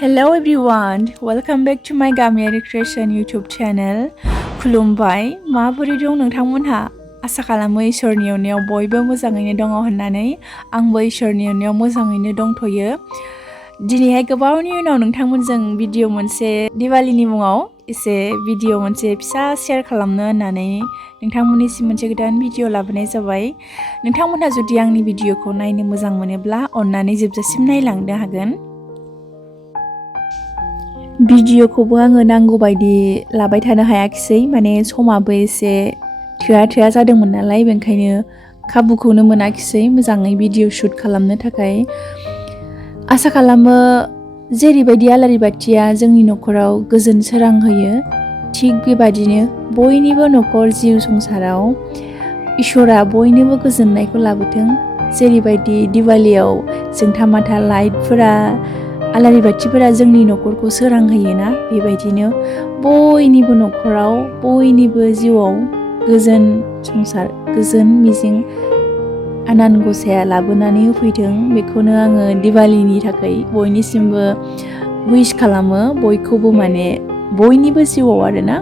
Hello everyone, welcome back to my गामियारि creation YouTube channel. खुलुमबाय, माबोरै दं नोंथांमोनहा? आसा खालामो इसोरनि अननायाव बयबो मोजाङैनो दङ होननानै आंबो इसोरनि अननायाव मोजाङैनो दंथ'यो। दिनैहाय गोबावनि उनाव नोंथांमोनजों भिडिअ मोनसे दिवालीनि मुङाव एसे भिडिअ मोनसे फिसा शेयार खालामनो होननानै नोंथांमोननिसिम मोनसे गोदान भिडिअ लाबोनाय जाबाय। नोंथांमोनहा जुदि आंनि भिडिअखौ नायनो मोजां मोनोब्ला अन्नानै जोबजासिम नायलांनो हागोन। भिडिअखौबो आङो नांगौ बायदि लाबाय थानो हायाखिसै, माने समाबो एसे थोआ जादोंमोन नालाय, बेनिखायनो खाबुखौनो मोनाखिसै मोजाङै भिडिअ शुट खालामनो थाखाय। आसा खालामो जेरैबायदि आलारि बाथिया जोंनि न'खराव गोजोन सोरां होयो, थिग बेबादिनो बयनिबो न'खर जिउ संसाराव इसोरा बयनिबो गोजोननायखौ लाबोथों। जेरैबायदि दिवालीयाव जोंथा माथा लाइटफोरा आलारि बाथिफोरा जोंनि न'खरखौ सोरां होयोना, बेबायदिनो बयनिबो न'खराव बयनिबो जिउआव गोजोन संसार, गोजोन मिजिं आनान गसाया लाबोनानै होफैथों। बेखौनो आङो दिवालीनि थाखाय बयनिसिमबो उइश खालामो, बयखौबो माने बयनिबो जिउआव आरोना।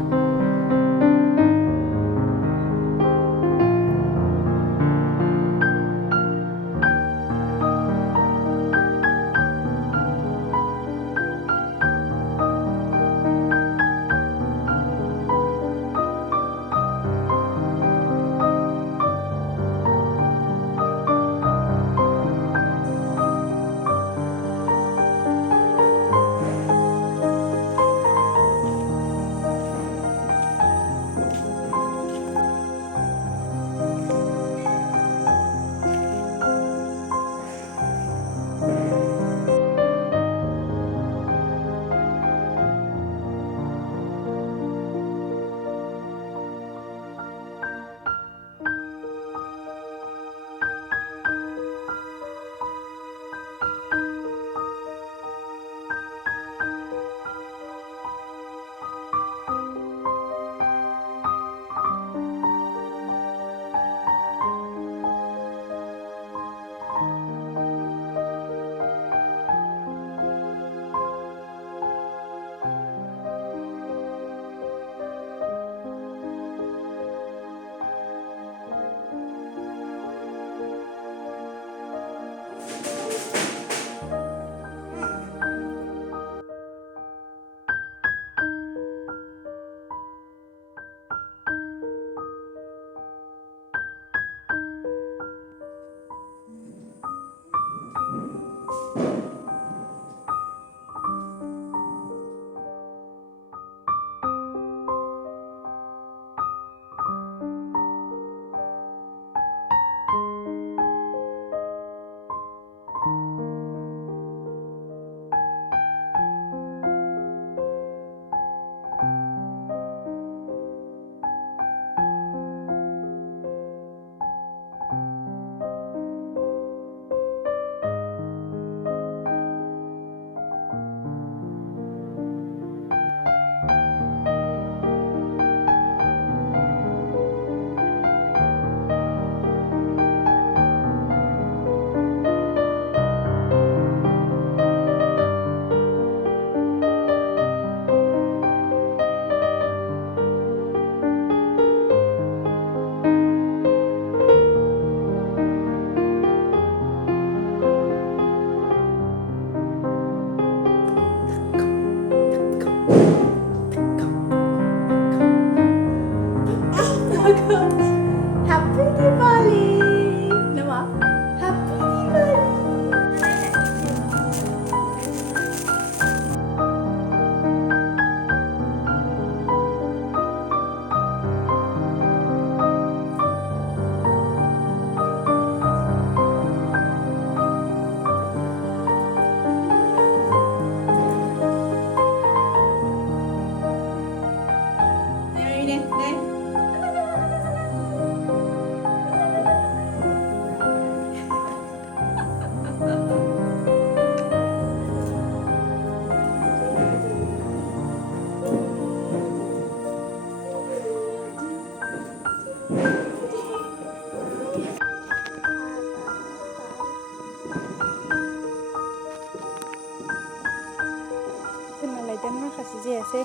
माखासेयानो माखासे जायासै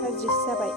गाज्रिसो जाबाय।